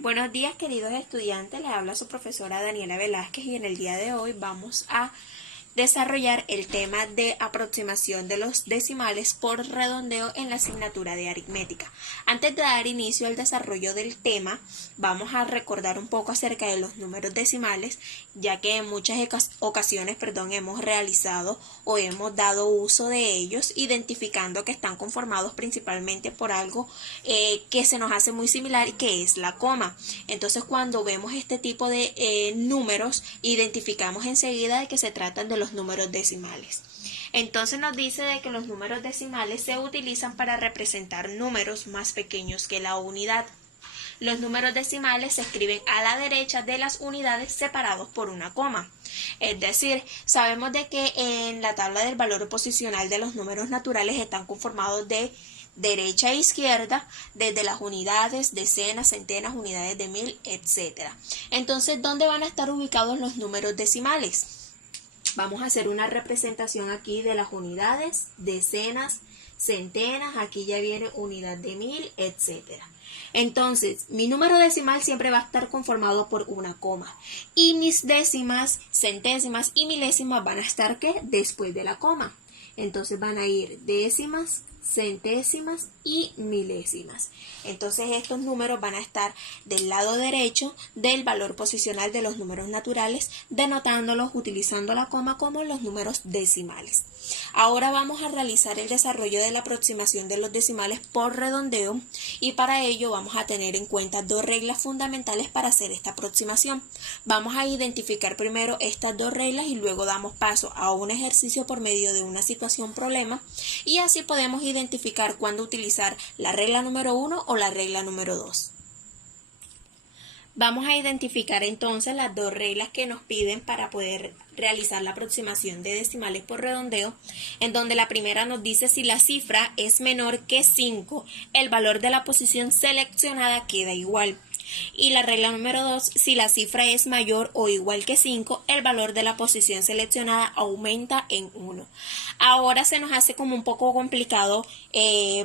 Buenos días, queridos estudiantes, les habla su profesora Daniela Velázquez y en el día de hoy vamos a desarrollar el tema de aproximación de los decimales por redondeo en la asignatura de aritmética. Antes de dar inicio al desarrollo del tema, vamos a recordar un poco acerca de los números decimales, ya que en muchas ocasiones hemos realizado o hemos dado uso de ellos, identificando que están conformados principalmente por algo que se nos hace muy similar, que es la coma. Entonces, cuando vemos este tipo de números, identificamos enseguida de que se tratan de los números decimales. Entonces nos dice de que los números decimales se utilizan para representar números más pequeños que la unidad. Los números decimales se escriben a la derecha de las unidades separados por una coma. Es decir, sabemos de que en la tabla del valor posicional de los números naturales están conformados de derecha e izquierda, desde las unidades, decenas, centenas, unidades de mil, etc. Entonces, ¿dónde van a estar ubicados los números decimales? Vamos a hacer una representación aquí de las unidades, decenas, centenas, aquí ya viene unidad de mil, etc. Entonces, mi número decimal siempre va a estar conformado por una coma. Y mis décimas, centésimas y milésimas van a estar, ¿qué? Después de la coma. Entonces van a ir décimas, centésimas y milésimas. Entonces estos números van a estar del lado derecho del valor posicional de los números naturales, denotándolos utilizando la coma como los números decimales. Ahora vamos a realizar el desarrollo de la aproximación de los decimales por redondeo y para ello vamos a tener en cuenta dos reglas fundamentales para hacer esta aproximación. Vamos a identificar primero estas dos reglas y luego damos paso a un ejercicio por medio de una situación problema y así podemos identificar cuándo utilizar la regla número 1 o la regla número 2. Vamos a identificar entonces las dos reglas que nos piden para poder realizar la aproximación de decimales por redondeo, en donde la primera nos dice si la cifra es menor que 5, el valor de la posición seleccionada queda igual. Y la regla número 2, si la cifra es mayor o igual que 5, el valor de la posición seleccionada aumenta en 1. Ahora se nos hace como un poco complicado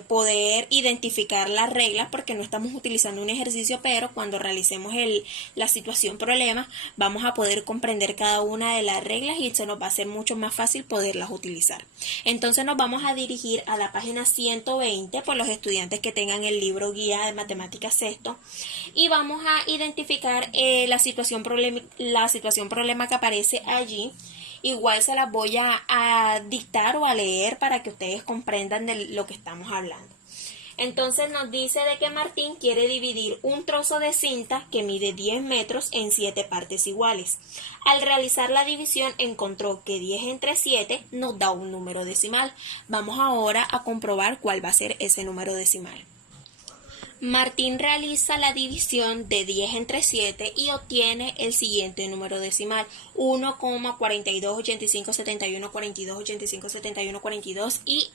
poder identificar las reglas porque no estamos utilizando un ejercicio, pero cuando realicemos la situación problema vamos a poder comprender cada una de las reglas y se nos va a hacer mucho más fácil poderlas utilizar. Entonces nos vamos a dirigir a la página 120 por los estudiantes que tengan el libro guía de matemáticas sexto y vamos a identificar la situación problema que aparece allí. Igual se las voy a dictar o a leer para que ustedes comprendan de lo que estamos hablando. Entonces nos dice de que Martín quiere dividir un trozo de cinta que mide 10 metros en 7 partes iguales. Al realizar la división encontró que 10 entre 7 nos da un número decimal. Vamos ahora a comprobar cuál va a ser ese número decimal. Martín realiza la división de 10 entre 7 y obtiene el siguiente número decimal: 1,42857142857142 y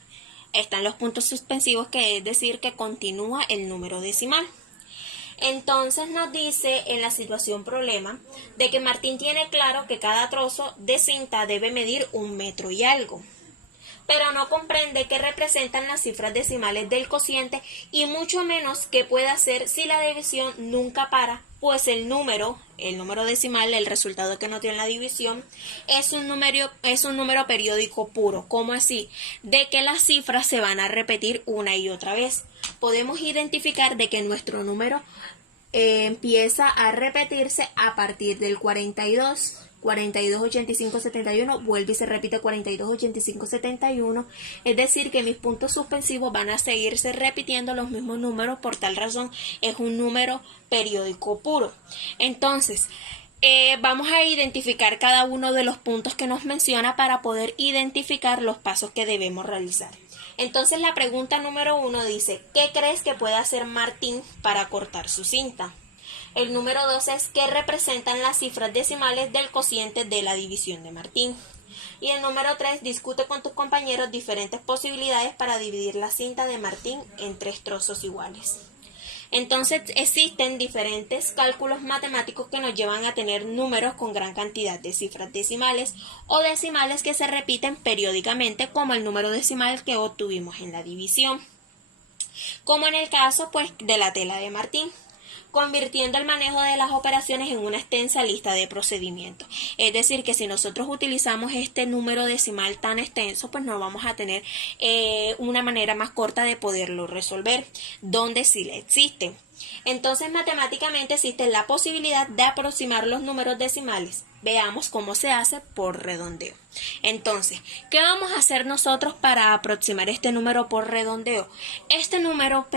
están los puntos suspensivos, que es decir que continúa el número decimal. Entonces nos dice en la situación problema de que Martín tiene claro que cada trozo de cinta debe medir 1 metro y algo, pero no comprende qué representan las cifras decimales del cociente y mucho menos qué puede hacer si la división nunca para, pues el número decimal, el resultado que nos dio en la división, es un número periódico puro. ¿Cómo así? De que las cifras se van a repetir una y otra vez. Podemos identificar de que nuestro número empieza a repetirse a partir del 42, 85, 71, vuelve y se repite 42, 85, 71, es decir que mis puntos suspensivos van a seguirse repitiendo los mismos números, por tal razón es un número periódico puro. Entonces, vamos a identificar cada uno de los puntos que nos menciona para poder identificar los pasos que debemos realizar. Entonces la pregunta número 1 dice: ¿qué crees que puede hacer Martín para cortar su cinta? El número 2 es: ¿qué representan las cifras decimales del cociente de la división de Martín? Y el número 3, discute con tus compañeros diferentes posibilidades para dividir la cinta de Martín en 3 trozos iguales. Entonces existen diferentes cálculos matemáticos que nos llevan a tener números con gran cantidad de cifras decimales o decimales que se repiten periódicamente, como el número decimal que obtuvimos en la división, como en el caso de la tela de Martín. convirtiendo el manejo de las operaciones en una extensa lista de procedimientos. Es decir, que si nosotros utilizamos este número decimal tan extenso, pues no vamos a tener una manera más corta de poderlo resolver, donde sí le existen. Entonces, matemáticamente existe la posibilidad de aproximar los números decimales. Veamos cómo se hace por redondeo. Entonces, ¿qué vamos a hacer nosotros para aproximar este número por redondeo? Este número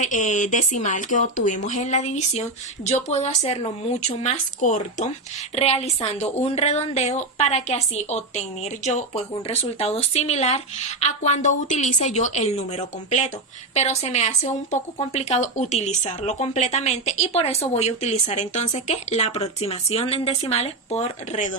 decimal que obtuvimos en la división, yo puedo hacerlo mucho más corto realizando un redondeo para que así obtener yo pues un resultado similar a cuando utilice yo el número completo. Pero se me hace un poco complicado utilizarlo completamente y por eso voy a utilizar entonces ¿qué? La aproximación en decimales por redondeo.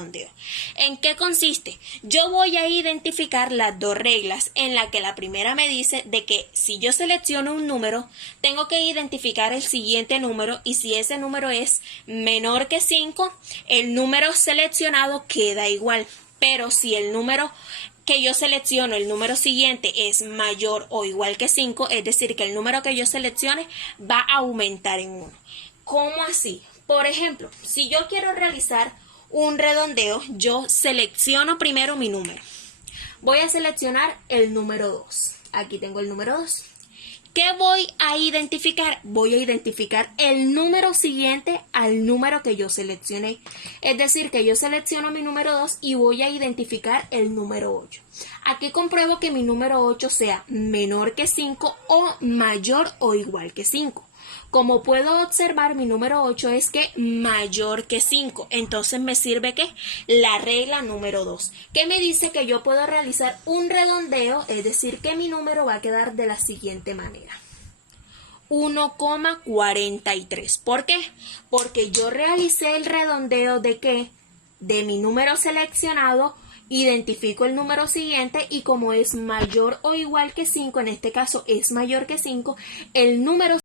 ¿En qué consiste? Yo voy a identificar las dos reglas en la que la primera me dice de que si yo selecciono un número, tengo que identificar el siguiente número y si ese número es menor que 5, el número seleccionado queda igual. Pero si el número que yo selecciono, el número siguiente es mayor o igual que 5, es decir, que el número que yo seleccione va a aumentar en 1. ¿Cómo así? Por ejemplo, si yo quiero realizar un redondeo, yo selecciono primero mi número. Voy a seleccionar el número 2. Aquí tengo el número 2. ¿Qué voy a identificar? Voy a identificar el número siguiente al número que yo seleccioné. Es decir, que yo selecciono mi número 2 y voy a identificar el número 8. Aquí compruebo que mi número 8 sea menor que 5 o mayor o igual que 5. Como puedo observar, mi número 8 es que mayor que 5. Entonces me sirve que la regla número 2, que me dice que yo puedo realizar un redondeo, es decir, que mi número va a quedar de la siguiente manera. 1,43. ¿Por qué? Porque yo realicé el redondeo de ¿qué? De mi número seleccionado, identifico el número siguiente y como es mayor o igual que 5, en este caso es mayor que 5, el número